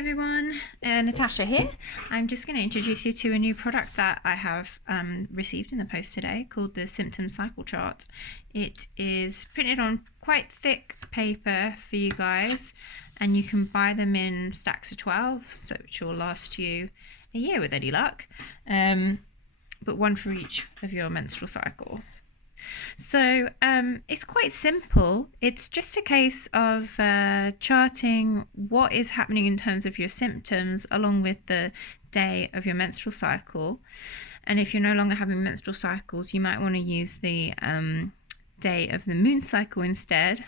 everyone, Natasha here. I'm just going to introduce you to a new product that I have received in the post today called the Symptom Cycle Chart. It is printed on quite thick paper for you guys, and you can buy them in stacks of 12, so which will last you a year with any luck, but one for each of your menstrual cycles. So it's quite simple. It's just a case of charting what is happening in terms of your symptoms along with the day of your menstrual cycle. And if you're no longer having menstrual cycles, you might want to use the day of the moon cycle instead.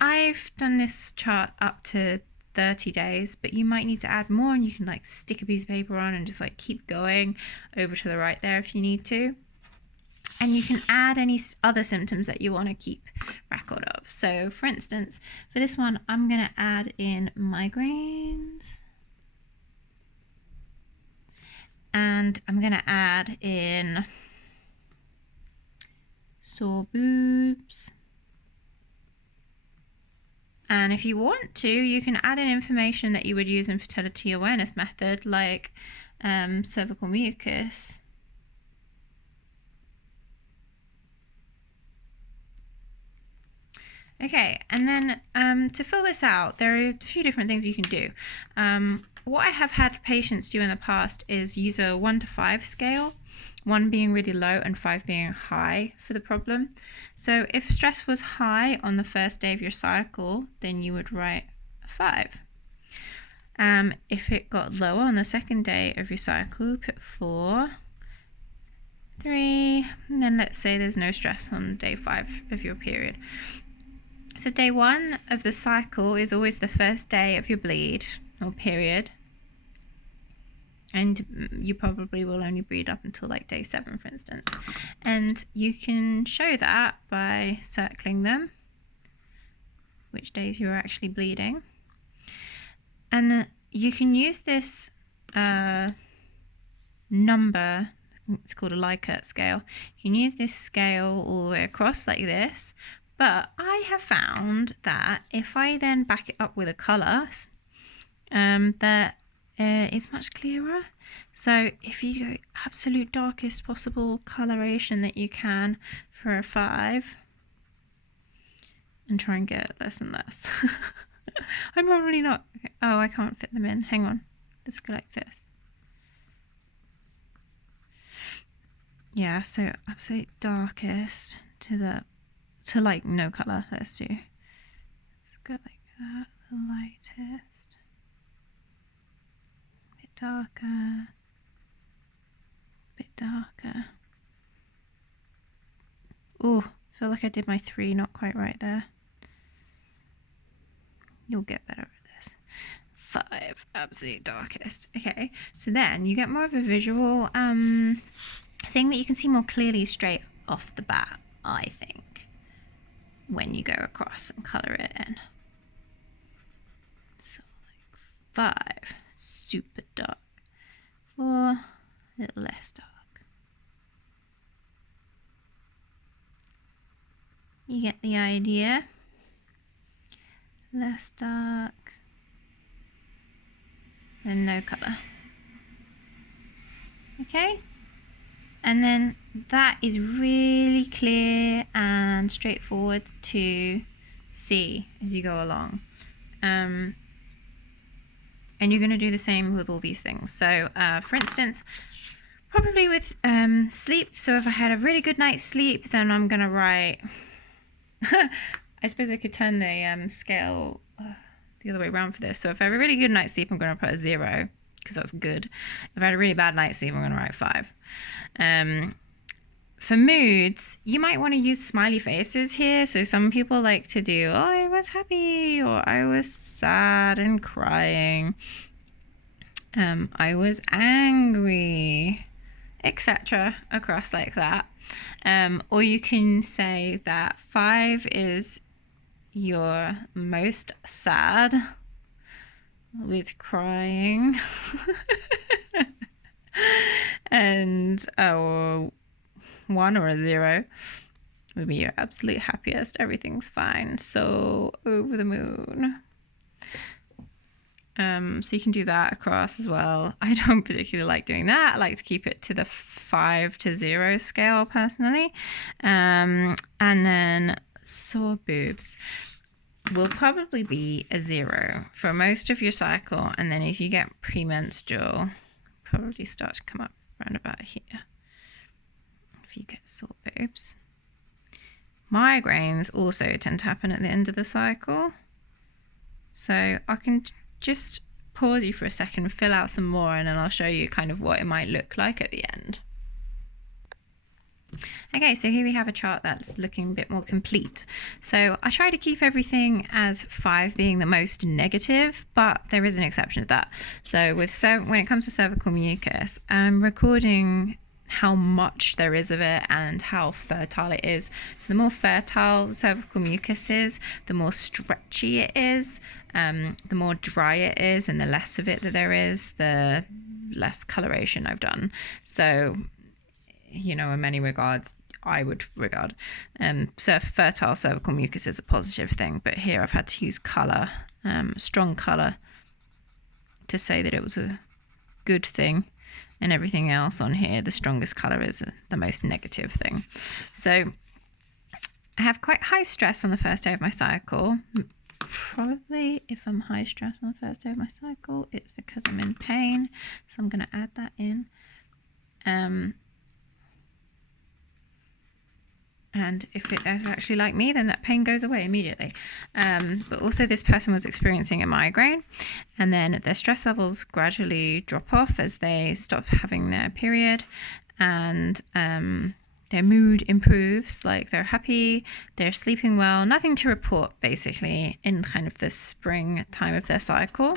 I've done this chart up to 30 days, but you might need to add more, and you can like stick a piece of paper on and just like keep going over to the right there if you need to. And you can add any other symptoms that you want to keep record of. So for instance, for this one, I'm going to add in migraines. And I'm going to add in sore boobs. And if you want to, you can add in information that you would use in fertility awareness method, like cervical mucus. Okay, and then to fill this out, there are a few different things you can do. What I have had patients do in the past is use a 1 to 5 scale, 1 being really low and 5 being high for the problem. So if stress was high on the first day of your cycle, then you would write a 5. If it got lower on the second day of your cycle, put 4, 3, and then let's say there's no stress on day 5 of your period. So day 1 of the cycle is always the first day of your bleed or period. And you probably will only bleed up until like day 7, for instance. And you can show that by circling them, which days you're actually bleeding. And you can use this number, it's called a Likert scale. You can use this scale all the way across like this. But I have found that if I then back it up with a colour, that it's much clearer. So if you go absolute darkest possible coloration that you can for a 5, and try and get less and less. I'm probably not. Oh, I can't fit them in. Hang on. Let's go like this. Yeah, so absolute darkest to like no colour. Let's go like that. The lightest, a bit darker, Oh, I feel like I did my 3 not quite right there. You'll get better at this. 5, absolute darkest. Okay, so then you get more of a visual thing that you can see more clearly straight off the bat, I think, when you go across and colour it in. So like 5, super dark. 4, a little less dark. You get the idea. Less dark. And no colour. Okay? And then that is really clear and straightforward to see as you go along. And you're going to do the same with all these things. So, for instance, probably with sleep. So if I had a really good night's sleep, then I'm going to write... I suppose I could turn the scale the other way around for this. So if I have a really good night's sleep, I'm going to put a 0. Because that's good. If I had a really bad night's sleep, I'm going to write 5. For moods, you might want to use smiley faces here. So some people like to do, oh, I was happy, or I was sad and crying. I was angry, etc. across like that. Or you can say that 5 is your most sad, with crying, and 1 or a 0 would be your absolute happiest. Everything's fine, so over the moon. So you can do that across as well. I don't particularly like doing that. I like to keep it to the 5 to 0 scale personally. And then sore boobs will probably be a 0 for most of your cycle. And then if you get premenstrual, probably start to come up around about here if you get sore boobs. Migraines also tend to happen at the end of the cycle. So I can just pause you for a second, fill out some more, and then I'll show you kind of what it might look like at the end. Okay, so here we have a chart that's looking a bit more complete. So I try to keep everything as 5 being the most negative, but there is an exception to that. So when it comes to cervical mucus, I'm recording how much there is of it and how fertile it is. So the more fertile the cervical mucus is, the more stretchy it is, the more dry it is, and the less of it that there is, the less coloration I've done. So, you know, in many regards, I would regard fertile cervical mucus as a positive thing, but here I've had to use colour, strong colour, to say that it was a good thing. And everything else on here, the strongest colour is the most negative thing. So I have quite high stress on the first day of my cycle. Probably if I'm high stress on the first day of my cycle, it's because I'm in pain. So I'm going to add that in. And if it is actually like me, then that pain goes away immediately. But also this person was experiencing a migraine, and then their stress levels gradually drop off as they stop having their period, and their mood improves, like they're happy, they're sleeping well, nothing to report basically in kind of the spring time of their cycle.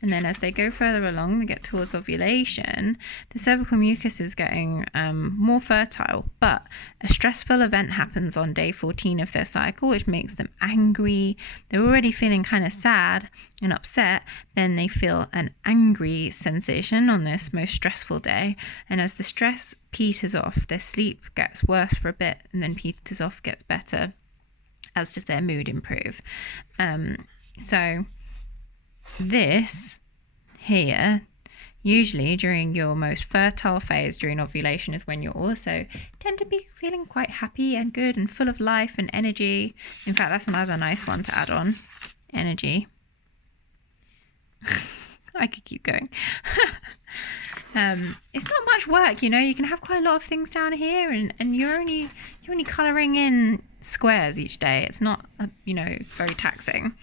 And then as they go further along, they get towards ovulation, the cervical mucus is getting more fertile, but a stressful event happens on day 14 of their cycle, which makes them angry. They're already feeling kind of sad and upset. Then they feel an angry sensation on this most stressful day. And as the stress peters off, their sleep gets worse for a bit and then peters off, gets better, as does their mood improve. So this here, usually during your most fertile phase during ovulation, is when you also tend to be feeling quite happy and good and full of life and energy. In fact, that's another nice one to add on, energy. I could keep going. It's not much work, you know. You can have quite a lot of things down here, and you're only colouring in squares each day. It's not very taxing.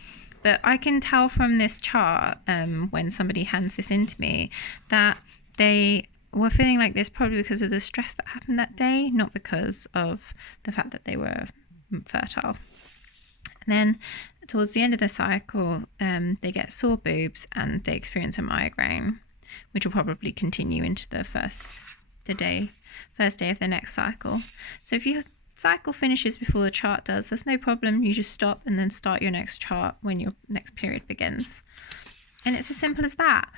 But I can tell from this chart, when somebody hands this in to me, that they were feeling like this probably because of the stress that happened that day, not because of the fact that they were fertile. And then towards the end of the cycle, they get sore boobs and they experience a migraine, which will probably continue into the first day of the next cycle. So if your cycle finishes before the chart does, there's no problem. You just stop and then start your next chart when your next period begins. And it's as simple as that.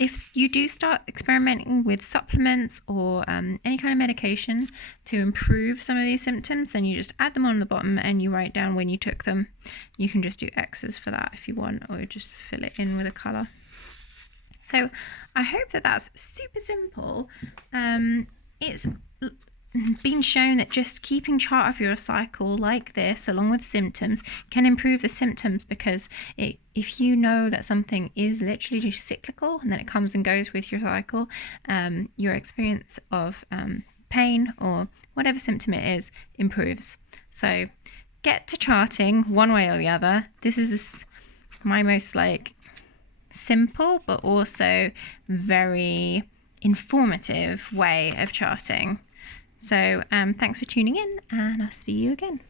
If you do start experimenting with supplements or any kind of medication to improve some of these symptoms, then you just add them on the bottom and you write down when you took them. You can just do X's for that if you want, or just fill it in with a colour. So I hope that that's super simple. It's been shown that just keeping chart of your cycle like this, along with symptoms, can improve the symptoms, because if you know that something is literally just cyclical and then it comes and goes with your cycle, your experience of pain or whatever symptom it is improves. So get to charting one way or the other. This is my most simple but also very informative way of charting. So thanks for tuning in, and I'll see you again.